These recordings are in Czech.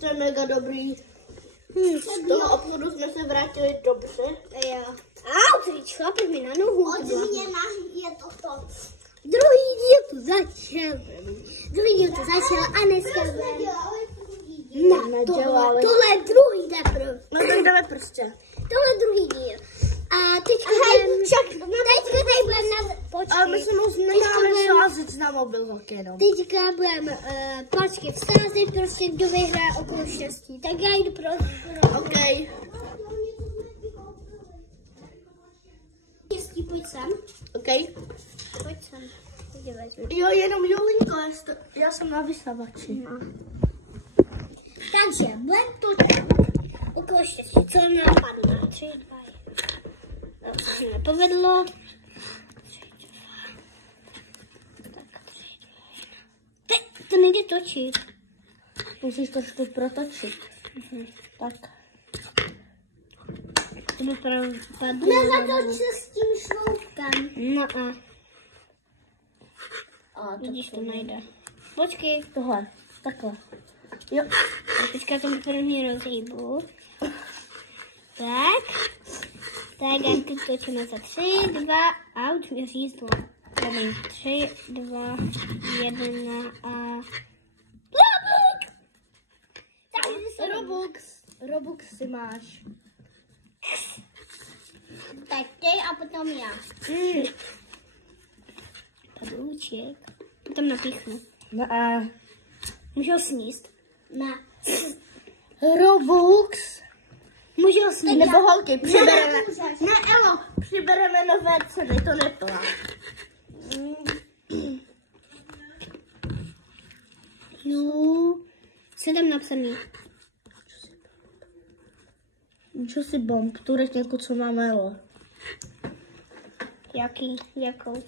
To je mega dobrý. Z toho obchodu jsme se vrátili dobře. Jo. Au, ty šlape mi na nohu. Odměna je to. Druhý díl tu začal. A dneska tohle je druhý teprve. No tak jdeme prostě. Tohle je druhý díl. A teďka budeme na počkej. Ale my jsme moc nemáme sázet na mobilok jenom. Teďka budeme počkej vsázet, prostě kdo vyhraje okolo štěstí. Tak já jdu pro. OK. Štěstí, pojď sem. OK. Pojď sem. Jo, jenom Jolinko, já jsem na vysavači. No. Takže budeme točit okolo štěstí. Co nám padlo? 3, 2, 1. To se mi nepovedlo. 3, 2. Tak 3, 2, 1. To nejde točit. Musíš trošku protočit. Tak. To mi padlo. Nezatočil s tím šroubkem. No a vidíš, to nejde. Počkej. Tohle. Takhle. Jo. A teďka to první rozhýbu. Tak. Tak a teď točíme za 3, 2, out, mě řízlo. 3, 2, 1 a... Robux si máš. Tak ty a potom já. Padlůček. Potom napíchnu. Ne. Můžu ho sníst? Ne. Robux. Můžu ho sníst? Nebo holky, přibereme. Ne, Elo. Přibereme nové ceny, to neplá. Jo. Co tam napsaný? Juicy Bomb, tu retěnku, co máme, jo. Jakou?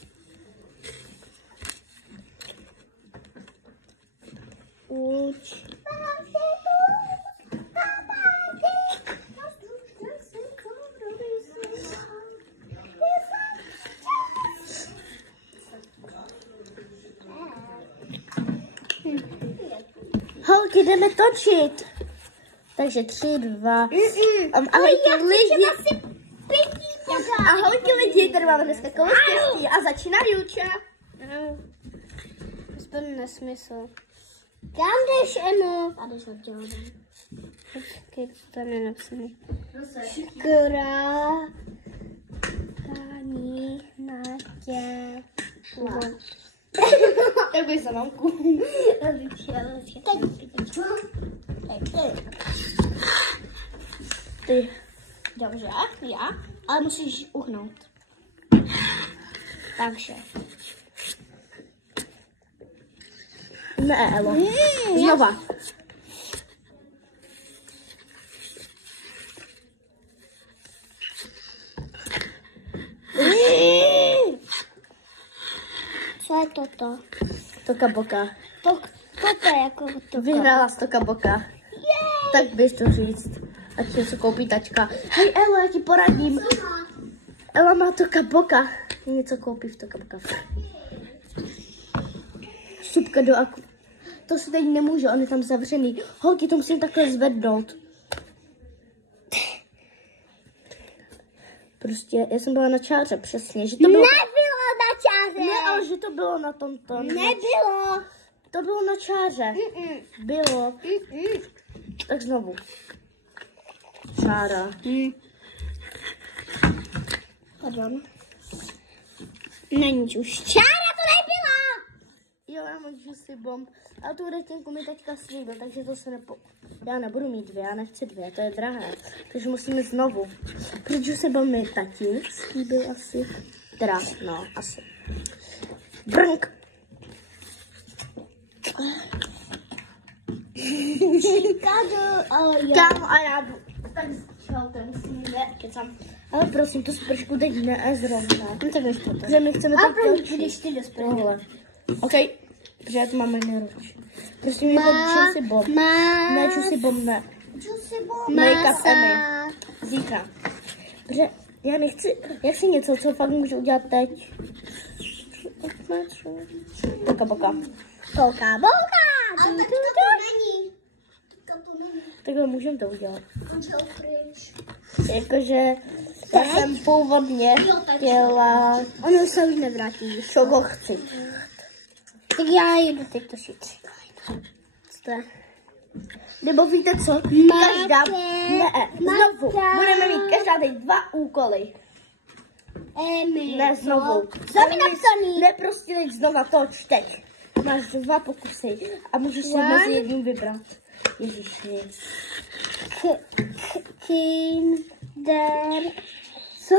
Uč. Holky, jdeme točit. Takže 3, 2. Ahojky lidi. Ahojky lidi, tady máme dneska kolo štěstí a začíná Julča. Aspoň nesmysl. Kam jdeš, Emo? A jdeš oddělat. Počkej, to nenapsané. Škora. Paní Natě. Tak bych za mamku. Ty. Dobře, já. Ale musíš uhnout. Takže. Ne, Elo. Znova. Co je toto? Toka boka. Toto je jako to. Vyhrála z Toka boka. Tak běž to říct. Ať něco koupí tačka. Hej Elo, já ti poradím. Ela má Toka boka. Něco koupí v Toka boka. Šupka do aku. To se teď nemůže, on je tam zavřený. Holky, to musím takhle zvednout. Prostě, já jsem byla na čáře, přesně. Že to bylo... Nebylo na čáře. Ne, ale že to bylo na tomto. Nebylo. To bylo na čáře. Bylo. Tak znovu. Čára. Pardon. Není už. Čára to nebyla. Jo, já mám Juicy Bomb. A tu retěnku mi teďka slíbil, takže to se Já nebudu mít 2, já nechci 2, to je drahé. Takže musíme znovu. Protože Juicy Bomb mi tatín slíbil asi. Teda, no, asi. Brnk. Kámo, a já jdu. Tak čau, to musíme kecam. Ale prosím, to spršku teď ne zrovna. No tak ještě to. Že my chceme tak Když ty do tohle. OK, protože já to mám neruč. Prosím, mě to Juicy Bomb. Ne, Juicy Bomb ne. Make-up Emmy. Zítra. Protože já nechci, jak si něco, co fakt můžu udělat teď. Toka boka. Toka boka. Ale tak to není. takhle můžeme to udělat. Jakože já jsem původně chtěla... Ono se už nevrátí. Čoho chci. Tak já jedu teď to šetřit. Co? Nebo víte co? Každá... Znovu. Budeme mít každá teď 2 úkoly. Ne, znovu. Sami napsaný. Ne, prostě teď znova toč, teď. Máš 2 pokusy a můžeš si mezi jedním vybrat. Ježiši. Kinder. Co?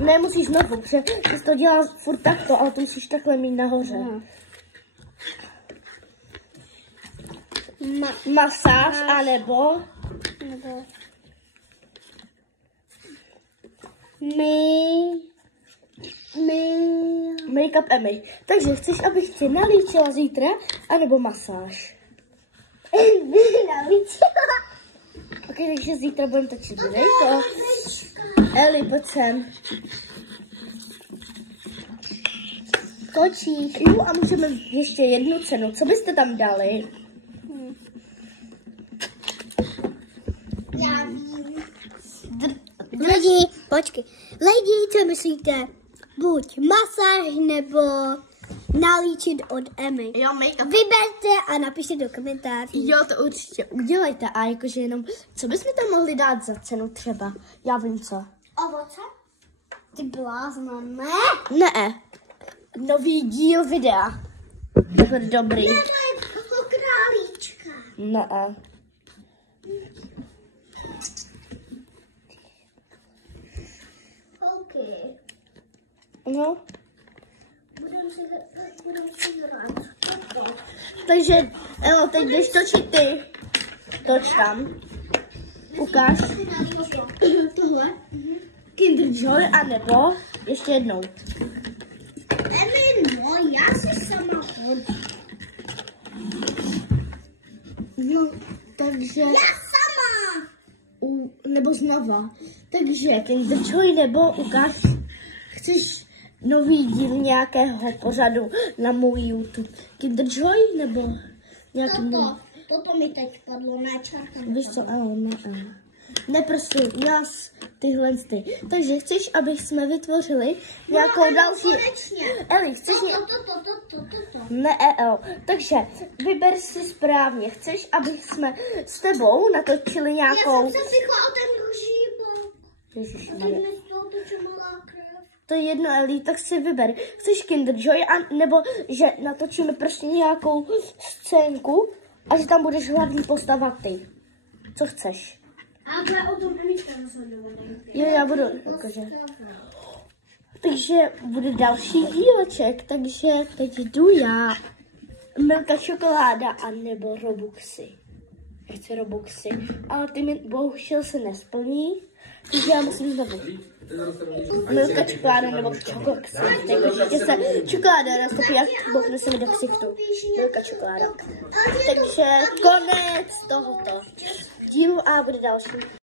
Ne, musíš znovu, protože ty jsi to dělal furt takto, ale to musíš takhle mít nahoře. Masáž, anebo... Make-up Emmy. Takže chceš, abych tě nalíčila zítra, anebo masáž? Nalíčila. Ok, takže zítra budeme točit videjko. Eli, pojď sem. Točíš. Jo, a můžeme ještě jednu cenu. Co byste tam dali? Já vím. Lidi, počkej. Lidi, co myslíte? Buď masáž nebo nalíčit od Emmy. Jo, make-up. Vyberte a napište do komentářů. Jo, to určitě udělejte. A jakože jenom, co bychom tam mohli dát za cenu třeba? Já vím co. Ovoce? Ty blázna, ne? Ne. Nový díl videa. To bude dobrý. Jako králíčka. Ne. OK. No. Budeme si hrát. Takže, Elo, teď jdeš točit ty. Toč tam. Ukáž. Tohle? Kinder Joy, anebo ještě jednou. Emmy, no, já si sama hodím. No, takže... Já sama! Nebo znova. Takže Kinder Joy, nebo ukáž. Chceš nový díl nějakého pořadu na můj YouTube. Kinder Joy, nebo nějaký můj... Toto mi teď padlo, ne čárka. Víš co, Elo, ne. Ne, prostě, tyhle ty. Takže chceš, abych jsme vytvořili nějakou další... Konečně. Eli, chceš... To. Ne, Elo. Takže vyber si správně. Chceš, abych jsme s tebou natočili nějakou... Já jsem se přichla o ten hříbek. Ježišmarja. Teď mi z toho točila krev. To je jedno, Eli, tak si vyber. Chceš Kinder Joy, nebo že natočíme prostě nějakou scénku a že tam budeš hlavní postava ty. Co chceš? A to je o tom Emička rozhodovaný. Jo, já budu, jakože. Takže bude další díleček, takže teď jdu já. Milka čokoláda a nebo Robuxy. Já chci Robuxy, ale ty mi bohužel se nesplní, takže já musím znovu. Milka čokoláda nebo Robuxy. Takže se čokoláda nastupí a bohne se mi do ksichtu. Milka čokoláda. Takže konec tohoto dílu a bude další.